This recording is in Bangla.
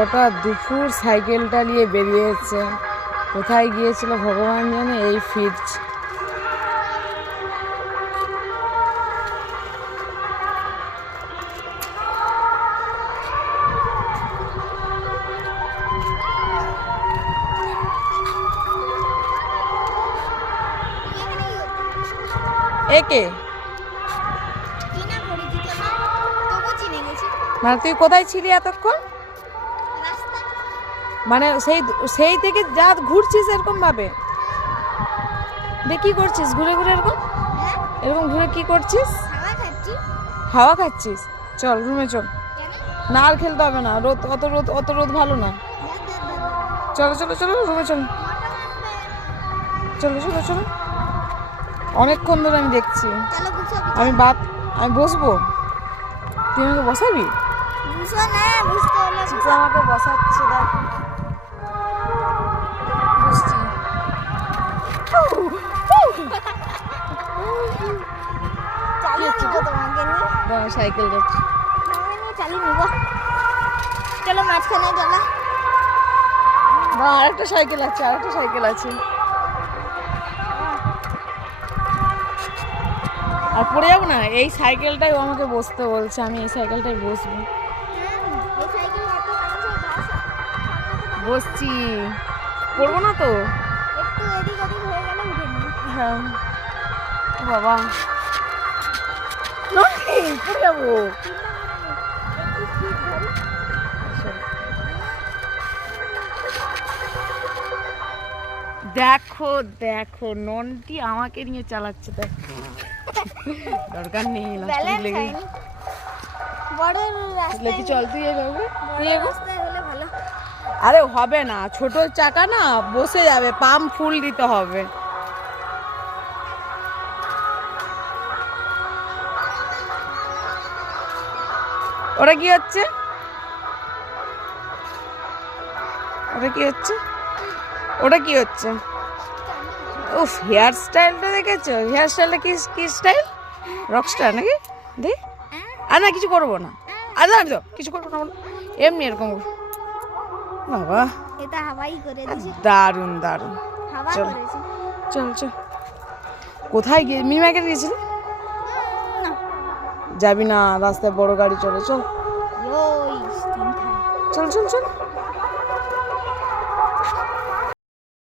ওটা দুপুর সাইকেলটা নিয়ে বেরিয়েছে, কোথায় গিয়েছিল ভগবান জানে। এই ফিরছে। একে মানে তুই কোথায় ছিলি এতক্ষণ? মানে সেই থেকে যা ঘুরছিস এরকম ভাবে, কি করছিস ঘুরে ঘুরে এরকম এরকম ঘুরে কি করছিস? হাওয়া খাচ্ছিস? চল রুমে চল। না আর খেলতে হবে না, অত রোদ ভালো না। চলো চলো চলো রুমে চলো, চলো চলো চলো। অনেকক্ষণ ধরে আমি দেখছি। আমি বসবো, তুই আমাকে বসাবি? আমাকে বসাচ্ছে, দেখ বসছি। সাইকেল যাচ্ছে, চলো মাঝখানে গেলা। আরেকটা সাইকেল আছে, আরেকটা সাইকেল আছে। আর পড়ে যাবো না, এই সাইকেলটাই ও আমাকে বসতে বলছে, আমি এই সাইকেলটাই বসবো। বসছি, পড়বো না তো। হ্যাঁ বাবা পড়ে যাবো। দেখো দেখো ননটি আমাকে নিয়ে চালাচ্ছে, দেখ দরকার নেই। চল তুই আরে হবে না, ছোট চাকা না বসে যাবে, পাম্প ফুল দিতে হবে। ওরা কি হচ্ছে, ওটা কি হচ্ছে, ওটা কি হচ্ছে? উফ, হেয়ার স্টাইলটা দেখেছো? হেয়ার স্টাইলটা কি স্টাইল? রকস্টার নাকি? দে আর না কিছু করবো না, আর না কিছু করবো না, এমনি এরকম। বাবা এটা হাওয়াই করে দিয়েছে, দারুণ দারুণ। চল চল চল। কোথায় গিয়ে মিনি মার্কেট গিয়েছিলি? যাবি না, রাস্তায় বড় গাড়ি চলে। চল চল চল চল।